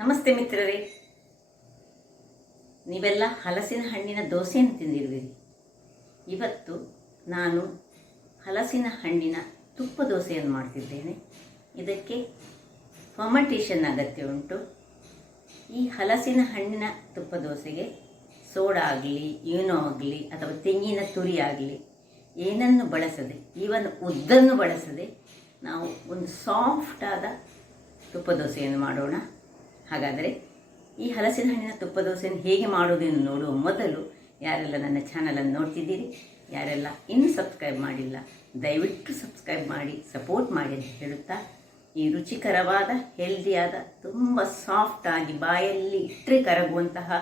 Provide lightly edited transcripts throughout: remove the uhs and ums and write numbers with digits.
ನಮಸ್ತೆ ಮಿತ್ರರೇ, ನೀವೆಲ್ಲ ಹಲಸಿನ ಹಣ್ಣಿನ ದೋಸೆಯನ್ನು ತಿಂದಿರುವಿರಿ. ಇವತ್ತು ನಾನು ಹಲಸಿನ ಹಣ್ಣಿನ ತುಪ್ಪ ದೋಸೆಯನ್ನು ಮಾಡ್ತಿದ್ದೇನೆ. ಇದಕ್ಕೆ ಫರ್ಮೆಂಟೇಷನ್ ಅಗತ್ಯ ಉಂಟು. ಈ ಹಲಸಿನ ಹಣ್ಣಿನ ತುಪ್ಪ ದೋಸೆಗೆ ಸೋಡಾ ಆಗಲಿ, ಏನೋ ಆಗಲಿ ಅಥವಾ ತೆಂಗಿನ ತುರಿ ಆಗಲಿ ಏನನ್ನು ಬಳಸದೆ, ಈವನ್ ಉದ್ದನ್ನು ಬಳಸದೆ ನಾವು ಒಂದು ಸಾಫ್ಟ್ ಆದ ತುಪ್ಪ ದೋಸೆಯನ್ನು ಮಾಡೋಣ. ಹಾಗಾದರೆ ಈ ಹಲಸಿನ ಹಣ್ಣಿನ ತುಪ್ಪ ದೋಸೆಯನ್ನು ಹೇಗೆ ಮಾಡೋದನ್ನು ನೋಡುವ ಮೊದಲು ಯಾರೆಲ್ಲ ನನ್ನ ಚಾನಲನ್ನು ನೋಡ್ತಿದ್ದೀರಿ, ಯಾರೆಲ್ಲ ಇನ್ನೂ ಸಬ್ಸ್ಕ್ರೈಬ್ ಮಾಡಿಲ್ಲ, ದಯವಿಟ್ಟು ಸಬ್ಸ್ಕ್ರೈಬ್ ಮಾಡಿ ಸಪೋರ್ಟ್ ಮಾಡಿ ಅಂತ ಹೇಳುತ್ತಾ, ಈ ರುಚಿಕರವಾದ ಹೆಲ್ದಿಯಾದ ತುಂಬ ಸಾಫ್ಟಾಗಿ ಬಾಯಲ್ಲಿ ಇಟ್ಟರೆ ಕರಗುವಂತಹ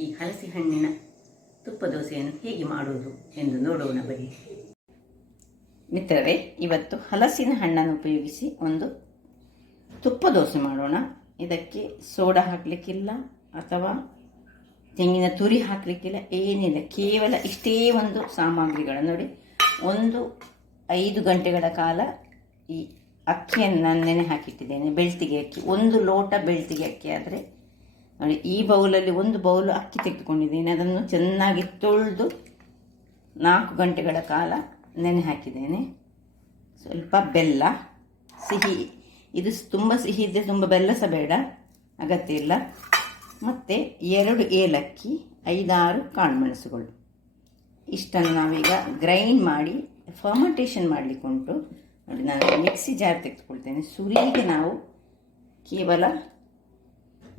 ಈ ಹಲಸಿನ ಹಣ್ಣಿನ ತುಪ್ಪ ದೋಸೆಯನ್ನು ಹೇಗೆ ಮಾಡೋದು ಎಂದು ನೋಡೋಣ ಬನ್ನಿ. ಮಿತ್ರರೇ, ಇವತ್ತು ಹಲಸಿನ ಹಣ್ಣನ್ನು ಉಪಯೋಗಿಸಿ ಒಂದು ತುಪ್ಪ ದೋಸೆ ಮಾಡೋಣ. ಇದಕ್ಕೆ ಸೋಡಾ ಹಾಕಲಿಕ್ಕಿಲ್ಲ ಅಥವಾ ತೆಂಗಿನ ತುರಿ ಹಾಕಲಿಕ್ಕಿಲ್ಲ, ಏನಿಲ್ಲ. ಕೇವಲ ಇಷ್ಟೇ ಒಂದು ಸಾಮಗ್ರಿಗಳು ನೋಡಿ. 5 ಗಂಟೆಗಳ ಕಾಲ ಈ ಅಕ್ಕಿಯನ್ನು ನಾನು ನೆನೆ ಹಾಕಿಟ್ಟಿದ್ದೇನೆ. ಬೆಳ್ತಿಗೆ ಅಕ್ಕಿ, 1 ಲೋಟ ಬೆಳ್ತಿಗೆ ಅಕ್ಕಿ ಆದರೆ ನೋಡಿ, ಈ ಬೌಲಲ್ಲಿ 1 ಬೌಲು ಅಕ್ಕಿ ತೆಗೆದುಕೊಂಡಿದ್ದೇನೆ. ಅದನ್ನು ಚೆನ್ನಾಗಿ ತೊಳೆದು 4 ಗಂಟೆಗಳ ಕಾಲ ನೆನೆ ಹಾಕಿದ್ದೇನೆ. ಸ್ವಲ್ಪ ಬೆಲ್ಲ, ಸಿಹಿ, ಇದು ತುಂಬ ಸಿಹಿ ಇದ್ದರೆ ತುಂಬ ಬೆಲ್ಲ ಸಹ ಬೇಡ, ಅಗತ್ಯ ಇಲ್ಲ. ಮತ್ತು 2 ಏಲಕ್ಕಿ, 5-6 ಕಾಳುಮೆಣಸುಗಳು. ಇಷ್ಟನ್ನು ನಾವೀಗ ಗ್ರೈಂಡ್ ಮಾಡಿ ಫರ್ಮೆಂಟೇಷನ್ ಮಾಡಲಿಕ್ಕೆ ಉಂಟು. ನೋಡಿ, ನಾನು ಮಿಕ್ಸಿ ಜಾರ್ ತೆಗೆದುಕೊಳ್ತೇನೆ. ಸುರಿಗೆ ನಾವು ಕೇವಲ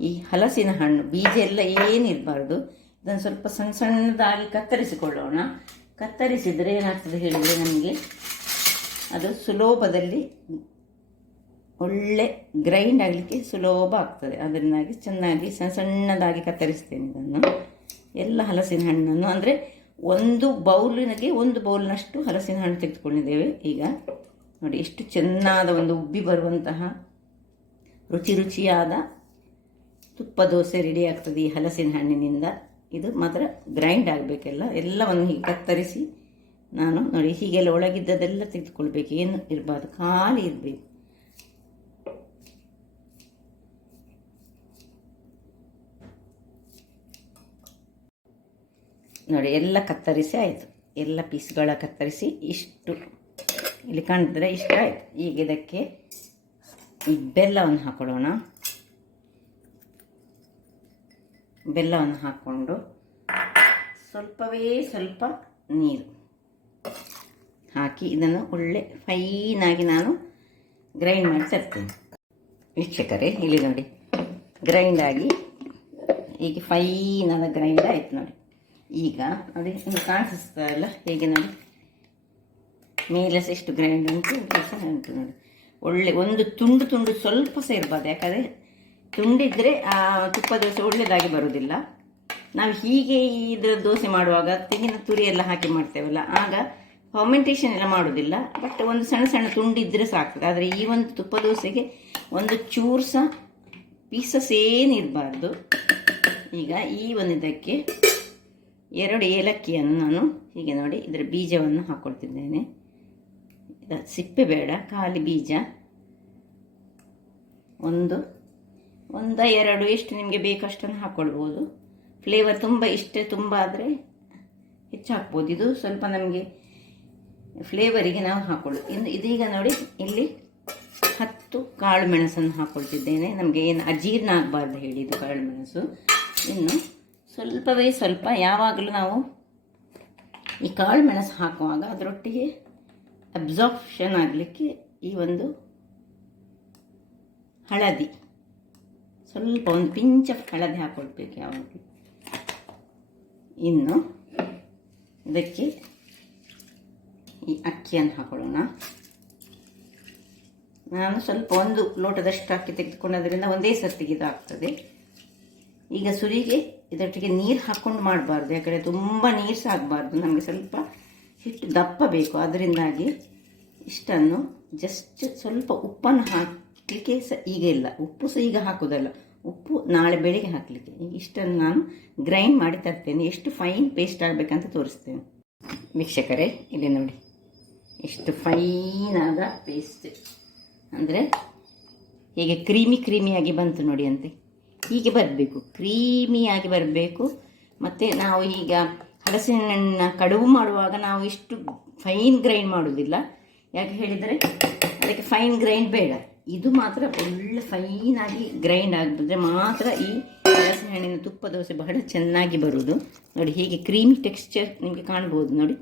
ಈ ಹಲಸಿನ ಹಣ್ಣು ಬೀಜ ಎಲ್ಲ ಏನಿರಬಾರ್ದು, ಇದನ್ನು ಸ್ವಲ್ಪ ಸಣ್ಣ ಸಣ್ಣದಾಗಿ ಕತ್ತರಿಸಿಕೊಳ್ಳೋಣ. ಕತ್ತರಿಸಿದರೆ ಏನಾಗ್ತದೆ ಹೇಳಿದರೆ, ನಮಗೆ ಅದು ಸುಲಭದಲ್ಲಿ ಒಳ್ಳೆ ಗ್ರೈಂಡ್ ಆಗಲಿಕ್ಕೆ ಸುಲಭ ಆಗ್ತದೆ. ಅದರಿಂದಾಗಿ ಚೆನ್ನಾಗಿ ಸಣ್ಣದಾಗಿ ಕತ್ತರಿಸ್ತೇನೆ ಇದನ್ನು. ಎಲ್ಲ ಹಲಸಿನ ಹಣ್ಣನ್ನು ಅಂದರೆ 1 ಬೌಲಿನಗೆ 1 ಬೌಲ್ನಷ್ಟು ಹಲಸಿನ ಹಣ್ಣು ತೆಗೆದುಕೊಂಡಿದ್ದೇವೆ. ಈಗ ನೋಡಿ, ಎಷ್ಟು ಚೆನ್ನಾದ ಒಂದು ಉಬ್ಬಿ ಬರುವಂತಹ ರುಚಿಯಾದ ತುಪ್ಪ ದೋಸೆ ರೆಡಿ ಆಗ್ತದೆ ಈ ಹಲಸಿನ ಹಣ್ಣಿನಿಂದ. ಇದು ಮಾತ್ರ ಗ್ರೈಂಡ್ ಆಗಬೇಕೆಲ್ಲ, ಎಲ್ಲವನ್ನು ಹೀಗೆ ಕತ್ತರಿಸಿ ನಾನು ನೋಡಿ, ಹೀಗೆಲ್ಲ ಒಳಗಿದ್ದದೆಲ್ಲ ತೆಗೆದುಕೊಳ್ಬೇಕು, ಏನು ಇರಬಾರ್ದು, ಖಾಲಿ ಇರಬೇಕು. ನೋಡಿ, ಎಲ್ಲ ಕತ್ತರಿಸಿ ಆಯಿತು. ಎಲ್ಲ ಪೀಸ್ಗಳ ಕತ್ತರಿಸಿ ಇಷ್ಟು ಇಲ್ಲಿ ಕಾಣಿದ್ರೆ ಇಷ್ಟ ಆಯಿತು. ಈಗ ಇದಕ್ಕೆ ಈ ಬೆಲ್ಲವನ್ನು ಹಾಕೊಳ್ಳೋಣ. ಬೆಲ್ಲವನ್ನು ಹಾಕ್ಕೊಂಡು ಸ್ವಲ್ಪವೇ ಸ್ವಲ್ಪ ನೀರು ಹಾಕಿ ಇದನ್ನು ಒಳ್ಳೆ ಫೈನಾಗಿ ನಾನು ಗ್ರೈಂಡ್ ಮಾಡಿ ತರ್ತೇನೆ. ವೀಕ್ಷಕರೇ, ಇಲ್ಲಿ ನೋಡಿ, ಗ್ರೈಂಡ್ ಆಗಿ ಈಗ ಫೈನಾದ ಗ್ರೈಂಡ್ ಆಯಿತು ನೋಡಿ. ಈಗ ನೋಡಿ, ನಿಮ್ಗೆ ಕಾಣಿಸ್ತಲ್ಲ ಹೇಗೆ ನೋಡಿ, ಮೇಲೆ ಸಹ ಎಷ್ಟು ಗ್ರೈಂಡ್ ಉಂಟು, ಸಹ ಉಂಟು ನೋಡಿ. ಒಳ್ಳೆ ಒಂದು ತುಂಡು ಸ್ವಲ್ಪ ಸಹ ಇರ್ಬಾರ್ದು, ಯಾಕಂದರೆ ತುಂಡಿದ್ರೆ ಆ ತುಪ್ಪ ದೋಸೆ ಒಳ್ಳೆಯದಾಗಿ ಬರೋದಿಲ್ಲ. ನಾವು ಹೀಗೆ ಇದರ ದೋಸೆ ಮಾಡುವಾಗ ತೆಂಗಿನ ತುರಿ ಎಲ್ಲ ಹಾಕಿ ಮಾಡ್ತೇವಲ್ಲ, ಆಗ ಫರ್ಮೆಂಟೇಷನ್ ಎಲ್ಲ ಮಾಡೋದಿಲ್ಲ. ಬಟ್ ಒಂದು ಸಣ್ಣ ತುಂಡಿದ್ರೆ ಸಾಕ್ತದೆ. ಆದರೆ ಈ ಒಂದು ತುಪ್ಪ ದೋಸೆಗೆ ಒಂದು ಚೂರು ಸಹ ಪೀಸಸ್ ಏನಿರಬಾರ್ದು. ಈಗ ಈ ಒಂದು ಇದಕ್ಕೆ 2 ಏಲಕ್ಕಿಯನ್ನು ನಾನು ಹೀಗೆ ನೋಡಿ, ಇದರ ಬೀಜವನ್ನು ಹಾಕ್ಕೊಳ್ತಿದ್ದೇನೆ. ಸಿಪ್ಪೆ ಬೇಡ, ಖಾಲಿ ಬೀಜ. 1, 2 ಎಷ್ಟು ನಿಮಗೆ ಬೇಕಷ್ಟನ್ನು ಹಾಕ್ಕೊಳ್ಬೋದು. ಫ್ಲೇವರ್ ತುಂಬ ಆದರೆ ಹೆಚ್ಚು ಹಾಕ್ಬೋದು. ಇದು ಸ್ವಲ್ಪ ನಮಗೆ ಫ್ಲೇವರಿಗೆ ನಾವು ಹಾಕ್ಕೊಳ್ಳೋದು. ಇದೀಗ ನೋಡಿ, ಇಲ್ಲಿ 10 ಕಾಳು ಮೆಣಸನ್ನು ಹಾಕ್ಕೊಳ್ತಿದ್ದೇನೆ. ನಮಗೆ ಏನು ಅಜೀರ್ಣ ಆಗಬಾರ್ದು ಹೇಳಿ ಇದು ಕಾಳು ಮೆಣಸು. ಇನ್ನು ಸ್ವಲ್ಪವೇ ಸ್ವಲ್ಪ, ಯಾವಾಗಲೂ ನಾವು ಈ ಕಾಳು ಮೆಣಸು ಹಾಕುವಾಗ ಅದರೊಟ್ಟಿಗೆ ಅಬ್ಸಾರ್ಪ್ಷನ್ ಆಗಲಿಕ್ಕೆ ಈ ಒಂದು ಹಳದಿ, ಸ್ವಲ್ಪ ಒಂದು ಪಿಂಚ್ ಆಫ್ ಹಳದಿ ಹಾಕ್ಕೊಳ್ಬೇಕು ಯಾವಾಗಲೂ. ಇನ್ನು ಇದಕ್ಕೆ ಈ ಅಕ್ಕಿಯನ್ನು ಹಾಕೊಳ್ಳೋಣ. ನಾನು ಸ್ವಲ್ಪ 1 ಲೋಟದಷ್ಟು ಅಕ್ಕಿ ತೆಗೆದುಕೊಂಡೋದ್ರಿಂದ ಒಂದೇ ಸರ್ತಿಗೆ ಇದು ಆಗ್ತದೆ. ಈಗ ಸುರಿಗೆ ಇದರೊಟ್ಟಿಗೆ ನೀರು ಹಾಕ್ಕೊಂಡು ಮಾಡಬಾರ್ದು, ಯಾಕಂದರೆ ತುಂಬ ನೀರು ಸಹ ಆಗಬಾರ್ದು. ನಮಗೆ ಸ್ವಲ್ಪ ಹಿಟ್ಟು ದಪ್ಪ ಬೇಕು. ಅದರಿಂದಾಗಿ ಇಷ್ಟನ್ನು ಜಸ್ಟ್ ಸ್ವಲ್ಪ ಉಪ್ಪನ್ನು ಹಾಕಲಿಕ್ಕೆ ಸಹ ಈಗ ಇಲ್ಲ, ಉಪ್ಪು ಸಹ ಈಗ ಹಾಕೋದಲ್ಲ, ಉಪ್ಪು ನಾಳೆ ಬೆಳಿಗ್ಗೆ ಹಾಕಲಿಕ್ಕೆ. ಈಗ ಇಷ್ಟನ್ನು ನಾನು ಗ್ರೈಂಡ್ ಮಾಡಿ ತರ್ತೇನೆ. ಎಷ್ಟು ಫೈನ್ ಪೇಸ್ಟ್ ಆಗಬೇಕಂತ ತೋರಿಸ್ತೇನೆ. ವೀಕ್ಷಕರೇ, ಇಲ್ಲಿ ನೋಡಿ, ಎಷ್ಟು ಫೈನಾದ ಪೇಸ್ಟ್, ಅಂದರೆ ಹೇಗೆ ಕ್ರೀಮಿಯಾಗಿ ಬಂತು ನೋಡಿ ಅಂತೆ. ಹೀಗೆ ಬರಬೇಕು, ಕ್ರೀಮಿಯಾಗಿ ಬರಬೇಕು. ಮತ್ತು ನಾವು ಈಗ ಹಲಸಿನ ಹಣ್ಣನ್ನ ಕಡುಬು ಮಾಡುವಾಗ ನಾವು ಇಷ್ಟು ಫೈನ್ ಗ್ರೈಂಡ್ ಮಾಡೋದಿಲ್ಲ. ಯಾಕೆ ಹೇಳಿದರೆ ಅದಕ್ಕೆ ಫೈನ್ ಗ್ರೈಂಡ್ ಬೇಡ. ಇದು ಮಾತ್ರ ಒಳ್ಳೆ ಫೈನಾಗಿ ಗ್ರೈಂಡ್ ಆಗಿಬಿಟ್ರೆ ಮಾತ್ರ ಈ ಹಲಸಿನ ಹಣ್ಣಿನ ತುಪ್ಪ ದೋಸೆ ಬಹಳ ಚೆನ್ನಾಗಿ ಬರುವುದು. ನೋಡಿ, ಹೀಗೆ ಕ್ರೀಮಿ ಟೆಕ್ಸ್ಚರ್ ನಿಮಗೆ ಕಾಣ್ಬೋದು. ನೋಡಿ,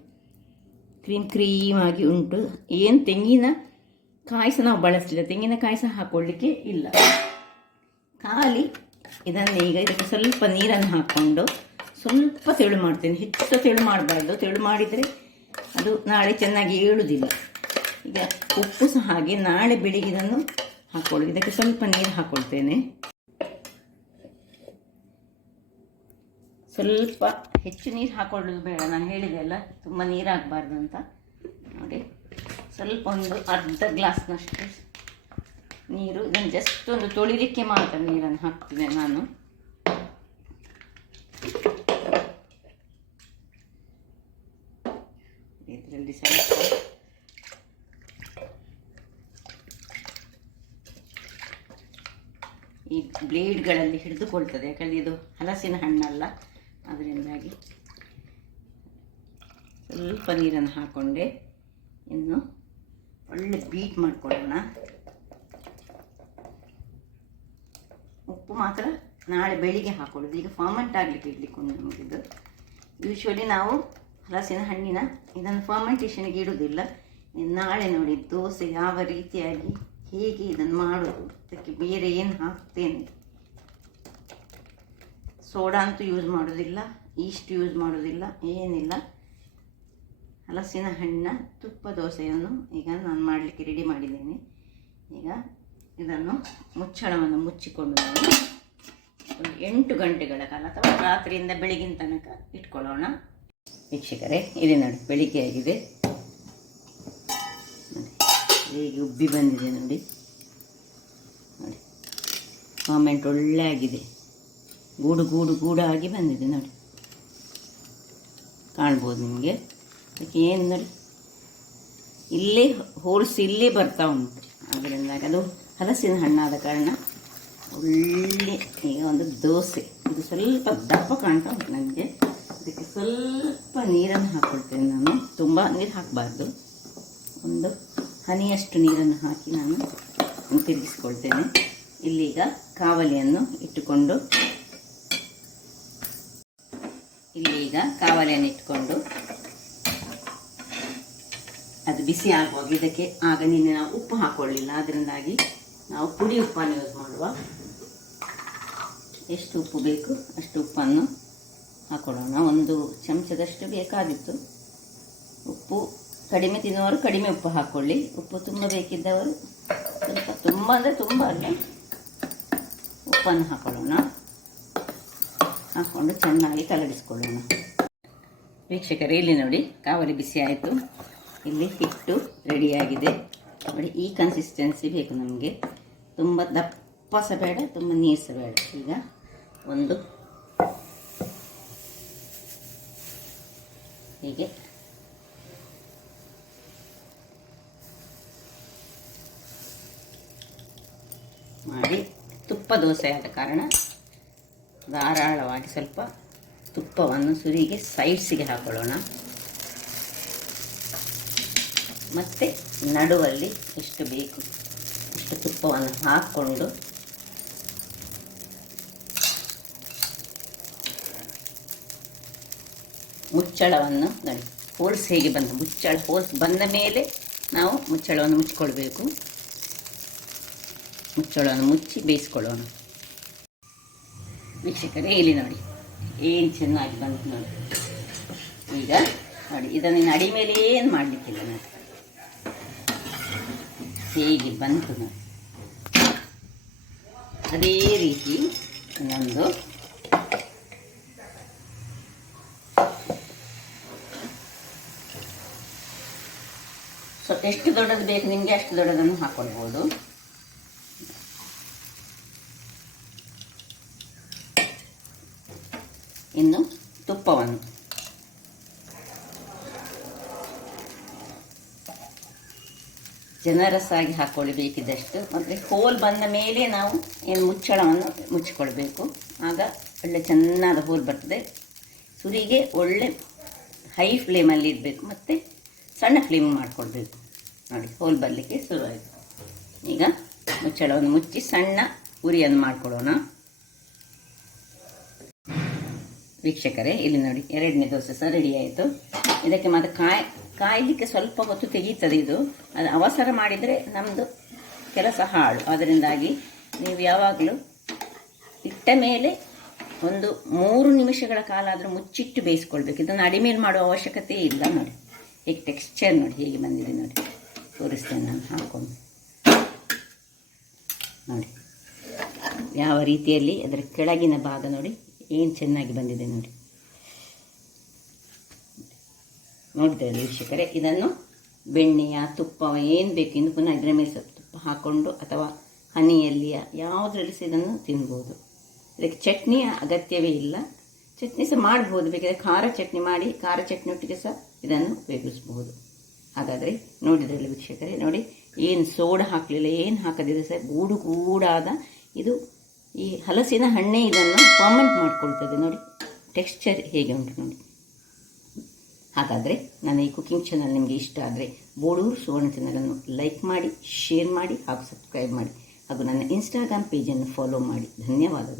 ಕ್ರೀಮಾಗಿ ಉಂಟು. ಏನು ತೆಂಗಿನ ಕಾಯಿಸ ನಾವು ಬಳಸಲಿಲ್ಲ, ತೆಂಗಿನಕಾಯಿ ಸಹ ಹಾಕ್ಕೊಳ್ಳಿಕ್ಕೆ ಇಲ್ಲ. ಖಾಲಿ ಇದನ್ನು ಈಗ ಇದಕ್ಕೆ ಸ್ವಲ್ಪ ನೀರನ್ನು ಹಾಕ್ಕೊಂಡು ಸ್ವಲ್ಪ ತೆಳು ಮಾಡ್ತೇನೆ. ಹೆಚ್ಚು ತೆಳು ಮಾಡಬಾರ್ದು, ತೆಳು ಮಾಡಿದರೆ ಅದು ನಾಳೆ ಚೆನ್ನಾಗಿ ಏಳುವುದಿಲ್ಲ. ಈಗ ಉಪ್ಪು ಸಹ ಹಾಗೆ ನಾಳೆ ಬೆಳಿಗ್ಗೆ ಇದನ್ನು ಹಾಕ್ಕೊಳ್ಳಿ. ಇದಕ್ಕೆ ಸ್ವಲ್ಪ ನೀರು ಹಾಕ್ಕೊಳ್ತೇನೆ. ಸ್ವಲ್ಪ ಹೆಚ್ಚು ನೀರು ಹಾಕೊಳ್ಳೋದು ಬೇಡ, ನಾನು ಹೇಳಿದೆ ಅಲ್ಲ ತುಂಬ ನೀರು ಹಾಕಬಾರ್ದು ಅಂತ. ನೋಡಿ, ಸ್ವಲ್ಪ ಒಂದು ಅರ್ಧ ಗ್ಲಾಸ್ನಷ್ಟು ನೀರು. ಇದನ್ನು ಜಸ್ಟ್ ಒಂದು ತೊಳಿಲಿಕ್ಕೆ ಮಾತ್ರ ನೀರನ್ನು ಹಾಕ್ತಿದ್ದೆ ನಾನು. ಇದರಲ್ಲಿ ಸ್ವಲ್ಪ ಈ ಬ್ಲೇಡ್ಗಳಲ್ಲಿ ಹಿಡಿದುಕೊಳ್ತದೆ, ಯಾಕಂದರೆ ಇದು ಹಲಸಿನ ಹಣ್ಣಲ್ಲ, ಅದರಿಂದಾಗಿ ಸ್ವಲ್ಪ ನೀರನ್ನು ಹಾಕ್ಕೊಂಡೆ. ಇನ್ನು ಒಳ್ಳೆ ಬೀಟ್ ಮಾಡಿಕೊಳ್ಳೋಣ. ಉಪ್ಪು ಮಾತ್ರ ನಾಳೆ ಬೆಳಿಗ್ಗೆ ಹಾಕೊಳ್ಳೋದು, ಈಗ ಫರ್ಮೆಂಟ್ ಆಗಲಿಕ್ಕೆ ಇಡಲಿಕ್ಕೆ ಉಂಟು ನಮಗಿದು. ಯೂಶ್ವಲಿ ನಾವು ಹಲಸಿನ ಹಣ್ಣಿನ ಇದನ್ನು ಫರ್ಮೆಂಟೇಷನ್ಗೆ ಇಡುವುದಿಲ್ಲ. ನಾಳೆ ನೋಡಿ ದೋಸೆ ಯಾವ ರೀತಿಯಾಗಿ ಹೇಗೆ ಇದನ್ನು ಮಾಡೋದು. ಅದಕ್ಕೆ ಬೇರೆ ಏನು ಹಾಕ್ತೇನೆ, ಸೋಡಾ ಅಂತೂ ಯೂಸ್ ಮಾಡೋದಿಲ್ಲ, ಈಸ್ಟ್ ಯೂಸ್ ಮಾಡೋದಿಲ್ಲ, ಏನಿಲ್ಲ. ಹಲಸಿನ ಹಣ್ಣಿನ ತುಪ್ಪ ದೋಸೆಯನ್ನು ಈಗ ನಾನು ಮಾಡಲಿಕ್ಕೆ ರೆಡಿ ಮಾಡಿದ್ದೇನೆ. ಈಗ ಇದನ್ನು ಮುಚ್ಚಳವನ್ನು ಮುಚ್ಚಿಕೊಂಡು ನಾವು ಒಂದು 8 ಗಂಟೆಗಳ ಕಾಲ ಅಥವಾ ರಾತ್ರಿಯಿಂದ ಬೆಳಗಿನ ತನಕ ಇಟ್ಕೊಳ್ಳೋಣ. ವೀಕ್ಷಕರೇ, ಇದೆ ನೋಡಿ, ಬೆಳಿಗ್ಗೆ ಆಗಿದೆ. ಹೇಗೆ ಉಬ್ಬಿ ಬಂದಿದೆ ನೋಡಿ. ನೋಡಿ, ಕಾಮೆಂಟ್ ಒಳ್ಳೆ ಆಗಿದೆ, ಗೂಡಾಗಿ ಬಂದಿದೆ ನೋಡಿ, ಕಾಣ್ಬೋದು ನಿಮಗೆ. ಅದಕ್ಕೆ ಏನು ನೋಡಿ, ಇಲ್ಲೇ ಹೋಲ್ಸ್ ಇಲ್ಲೇ ಬರ್ತಾ ಉಂಟು. ಅದರಿಂದ ಅದು ಹಲಸಿನ ಹಣ್ಣಾದ ಕಾರಣ ಒಳ್ಳೆ ಈಗ ಒಂದು ದೋಸೆ. ಇದು ಸ್ವಲ್ಪ ದಪ್ಪ ಕಾಣ್ತಾ ಉಂಟು ನನಗೆ. ಅದಕ್ಕೆ ಸ್ವಲ್ಪ ನೀರನ್ನು ಹಾಕ್ಕೊಳ್ತೇನೆ ನಾನು. ತುಂಬ ನೀರು ಹಾಕಬಾರ್ದು, ಒಂದು ಹನಿಯಷ್ಟು ನೀರನ್ನು ಹಾಕಿ ನಾನು ತಿರುಗಿಸ್ಕೊಳ್ತೇನೆ. ಇಲ್ಲೀಗ ಕಾವಲಿಯನ್ನು ಇಟ್ಟುಕೊಂಡು ಅದು ಬಿಸಿ ಆಗುವಾಗ ಇದಕ್ಕೆ ಆಗ ನಿನ್ನೆ ನಾವು ಉಪ್ಪು ಹಾಕೊಳ್ಳಿಲ್ಲ, ಅದರಿಂದಾಗಿ ನಾವು ಪುಡಿ ಉಪ್ಪನ್ನು ಯೂಸ್ ಮಾಡುವ. ಎಷ್ಟು ಉಪ್ಪು ಬೇಕು ಅಷ್ಟು ಉಪ್ಪನ್ನು ಹಾಕೊಳ್ಳೋಣ. 1 ಚಮಚದಷ್ಟು ಬೇಕಾದಿತ್ತು. ಉಪ್ಪು ಕಡಿಮೆ ತಿನ್ನುವವರು ಕಡಿಮೆ ಉಪ್ಪು ಹಾಕ್ಕೊಳ್ಳಿ. ಉಪ್ಪು ತುಂಬ ಬೇಕಿದ್ದವರು ಸ್ವಲ್ಪ, ತುಂಬ ಅಂದರೆ ತುಂಬ ಅಲ್ಲ, ಉಪ್ಪನ್ನು ಹಾಕೊಳ್ಳೋಣ. ಹಾಕ್ಕೊಂಡು ಚೆನ್ನಾಗಿ ಕಲಗಿಸ್ಕೊಳ್ಳೋಣ. ವೀಕ್ಷಕರೇ, ಇಲ್ಲಿ ನೋಡಿ, ಕಾವಲಿ ಬಿಸಿ ಆಯಿತು. ಇಲ್ಲಿ ಹಿಟ್ಟು ರೆಡಿಯಾಗಿದೆ ನೋಡಿ. ಈ ಕನ್ಸಿಸ್ಟೆನ್ಸಿ ಬೇಕು ನಮಗೆ. ತುಂಬ ದಪ್ಪ ಸಹ ಬೇಡ, ತುಂಬ ನೀರು ಸಹ ಬೇಡ. ಈಗ ಒಂದು ಹೀಗೆ ಮಾಡಿ, ತುಪ್ಪ ದೋಸೆ ಆದ ಕಾರಣ ಧಾರಾಳವಾಗಿ ಸ್ವಲ್ಪ ತುಪ್ಪವನ್ನು ಸುರಿಗೆ ಸೈಡ್ಸಿಗೆ ಹಾಕೊಳ್ಳೋಣ. ಮತ್ತು ನಡುವಲ್ಲಿ ಎಷ್ಟು ಬೇಕು ಅಷ್ಟು ತುಪ್ಪವನ್ನು ಹಾಕ್ಕೊಂಡು ಮುಚ್ಚಳವನ್ನು ನೋಡಿ, ಹೋಲ್ಸ್ ಹೇಗೆ ಬಂದು ಹೋಲ್ಸ್ ಬಂದ ಮೇಲೆ ನಾವು ಮುಚ್ಚಳವನ್ನು ಮುಚ್ಚಿಕೊಳ್ಬೇಕು. ಮುಚ್ಚಳವನ್ನು ಮುಚ್ಚಿ ಬೇಯಿಸ್ಕೊಳ್ಳೋಣ. ವೀಕ್ಷಕರೇ, ಇಲ್ಲಿ ನೋಡಿ ಏನು ಚೆನ್ನಾಗಿ ಬಂತು ನೋಡಿ. ಈಗ ನೋಡಿ, ಇದನ್ನು ಅಡಿ ಮೇಲೆ ಏನು ಮಾಡಲಿಕ್ಕಿಲ್ಲ ನೋಡಿ, ಹೇಗೆ ಬಂತು ನೋಡಿ. ಅದೇ ರೀತಿ ಇನ್ನೊಂದು ಎಷ್ಟು ದೊಡ್ಡದು ಬೇಕು ನಿಮಗೆ ಅಷ್ಟು ದೊಡ್ಡದನ್ನು ಹಾಕ್ಕೊಳ್ಬೋದು. ಇನ್ನು ತುಪ್ಪವನ್ನು ಜನರಸ್ಸಾಗಿ ಹಾಕ್ಕೊಳ್ಳಿ ಬೇಕಿದ್ದಷ್ಟು. ಮತ್ತು ಹೋಲ್ ಬಂದ ಮೇಲೆ ನಾವು ಏನು ಮುಚ್ಚಳವನ್ನು ಮುಚ್ಚಿಕೊಳ್ಬೇಕು. ಆಗ ಒಳ್ಳೆ ಚೆನ್ನಾದ ಹೋಲ್ ಬರ್ತದೆ. ಸುರಿಗೆ ಒಳ್ಳೆ ಹೈ ಫ್ಲೇಮಲ್ಲಿ ಇಡಬೇಕು ಮತ್ತು ಸಣ್ಣ ಫ್ಲೇಮ್ ಮಾಡಿಕೊಳ್ಬೇಕು. ನೋಡಿ, ಹೋಲ್ ಬರಲಿಕ್ಕೆ ಶುರುವಾಯಿತು. ಈಗ ಮುಚ್ಚಳವನ್ನು ಮುಚ್ಚಿ ಸಣ್ಣ ಉರಿಯನ್ನು ಮಾಡಿಕೊಡೋಣ. ವೀಕ್ಷಕರೇ, ಇಲ್ಲಿ ನೋಡಿ, ಎರಡನೇ ದೋಸೆ ಸಹ ರೆಡಿ ಆಯಿತು. ಇದಕ್ಕೆ ಮತ್ತು ಕಾಯಲಿಕ್ಕೆ ಸ್ವಲ್ಪ ಹೊತ್ತು ತೆಗೀತದೆ. ಇದು ಅದು ಅವಸರ ಮಾಡಿದರೆ ನಮ್ಮದು ಕೆಲಸ ಹಾಳು. ಅದರಿಂದಾಗಿ ನೀವು ಯಾವಾಗಲೂ ಇಟ್ಟ ಮೇಲೆ ಒಂದು 3 ನಿಮಿಷಗಳ ಕಾಲ ಆದರೂ ಮುಚ್ಚಿಟ್ಟು ಬೇಯಿಸ್ಕೊಳ್ಬೇಕು. ಇದನ್ನು ಅಡಿಮೇಲೆ ಮಾಡುವ ಅವಶ್ಯಕತೆ ಇಲ್ಲ. ನೋಡಿ ಹೇಗೆ ಟೆಕ್ಸ್ಚರ್ ನೋಡಿ ಹೇಗೆ ಬಂದಿದೆ ನೋಡಿ, ತೋರಿಸ್ತೇನೆ ನಾನು ಹಾಕ್ಕೊಂಡು. ನೋಡಿ ಯಾವ ರೀತಿಯಲ್ಲಿ ಅದರ ಕೆಳಗಿನ ಭಾಗ ನೋಡಿ ಏನು ಚೆನ್ನಾಗಿ ಬಂದಿದೆ ನೋಡಿ. ನೋಡ್ತೇವೆ ವೀಕ್ಷಕರೇ, ಇದನ್ನು ಬೆಣ್ಣೆಯ ತುಪ್ಪ ಏನು ಬೇಕು ಇನ್ನು ಪುನಃ ಇದರ ಮೇಲೆ ಸ್ವಲ್ಪ ತುಪ್ಪ ಹಾಕ್ಕೊಂಡು ಅಥವಾ ಹನಿಯಲ್ಲಿಯ ಯಾವುದರಲ್ಲಿ ಸಹ ಇದನ್ನು ತಿನ್ಬೋದು. ಇದಕ್ಕೆ ಚಟ್ನಿಯ ಅಗತ್ಯವೇ ಇಲ್ಲ. ಚಟ್ನಿ ಸಹ ಮಾಡ್ಬೋದು, ಬೇಕಾದರೆ ಖಾರ ಚಟ್ನಿ ಮಾಡಿ ಖಾರ ಚಟ್ನಿ ಒಟ್ಟಿಗೆ ಸಹ ಇದನ್ನು ಉಪಯೋಗಿಸ್ಬೋದು. ಹಾಗಾದರೆ ನೋಡಿದ್ರಲ್ಲಿ ವೀಕ್ಷಕರೇ, ನೋಡಿ ಏನು ಸೋಡಾ ಹಾಕಲಿಲ್ಲ, ಏನು ಹಾಕದಿದೆ ಸಹ ಗೂಡು ಗೂಡಾದ ಇದು ಈ ಹಲಸಿನ ಹಣ್ಣೆ ಇದನ್ನು ಫರ್ಮೆಂಟ್ ಮಾಡಿಕೊಳ್ತದೆ. ನೋಡಿ ಟೆಕ್ಸ್ಚರ್ ಹೇಗೆ ಉಂಟು ನೋಡಿ. ಹಾಗಾದರೆ ನನ್ನ ಈ ಕುಕಿಂಗ್ ಚಾನಲ್ ನಿಮಗೆ ಇಷ್ಟ ಆದರೆ ಬೋಡೂರು ಸುವರ್ಣ ಚಾನಲನ್ನು ಲೈಕ್ ಮಾಡಿ, ಶೇರ್ ಮಾಡಿ ಹಾಗೂ ಸಬ್ಸ್ಕ್ರೈಬ್ ಮಾಡಿ ಹಾಗೂ ನನ್ನ ಇನ್ಸ್ಟಾಗ್ರಾಮ್ ಪೇಜನ್ನು ಫಾಲೋ ಮಾಡಿ. ಧನ್ಯವಾದಗಳು.